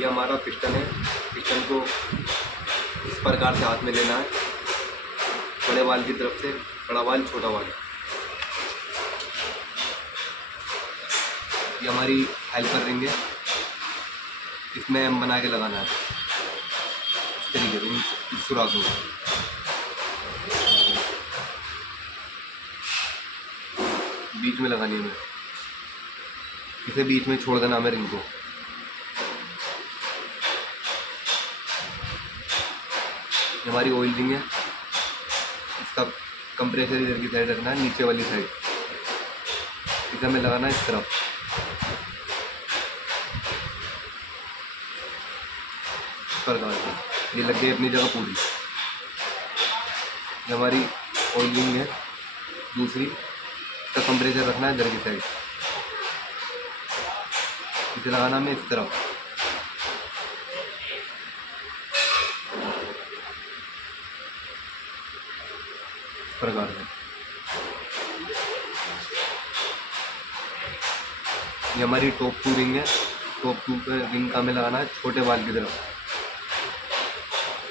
ये हमारा पिस्टन है। पिस्टन को इस प्रकार से हाथ में लेना है, बड़े वाल की तरफ से बड़ा वाल छोटा वाल। ये हमारी हेल्पर रिंग है, इसमें हम बना के लगाना है इस तरीके से, इस सुराख में। बीच में लगानी है, इसे बीच में छोड़ देना हमें रिंग को। हमारी ऑयल रिंग है, इसका कंप्रेसर इधर की साइड रखना है, नीचे वाली साइड। इसे हमें लगाना है इस तरफ। ये लग गई अपनी जगह पूरी। ये हमारी ऑयल रिंग है दूसरी, इसका कंप्रेसर रखना है इधर की साइड। इसे लगाना हमें इस तरफ। प्रकार से ये हमारी टॉप 2 रिंग है। टॉप 2 पे रिंग का हमें लगाना है छोटे वाल की तरफ,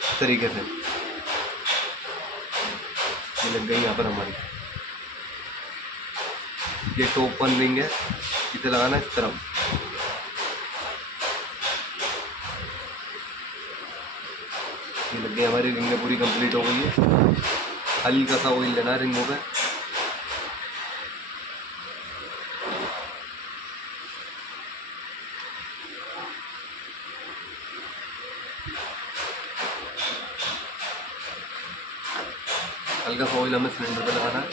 इस तरीके से। ये लग गई यहाँ पर हमारी। ये टॉप 1 रिंग है, इसे लगाना है इस तरफ। ये लग गई हमारी रिंग में पूरी कंप्लीट हो गई है। हल्का सा ऑयल लेना है रिंगों पे। हल्का सा ऑयल हमें सिलेंडर पे लगाना है।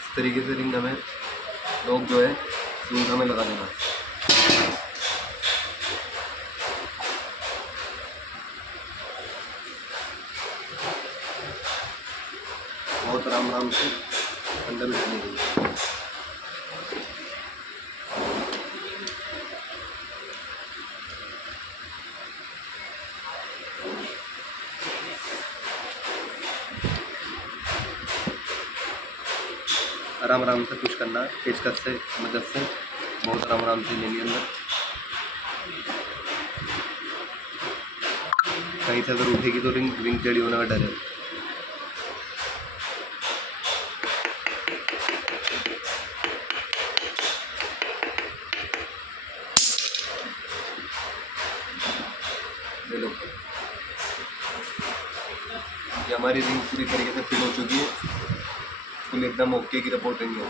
इस तरीके से रिंग हमें लॉक जो है रिंग हमें लगा देना है। बहुत आराम से अंदर उठने देंगे। आराम से पुश करना है पेचकस से मदद से, बहुत आराम से लेंगे अंदर। कहीं से अगर उठेगी तो रिंग टेढ़ी होने का डर है। लो, ये हमारी रिंग पूरी तरीके से फिल हो चुकी है। फुल एकदम ओके की रिपोर्टिंग है।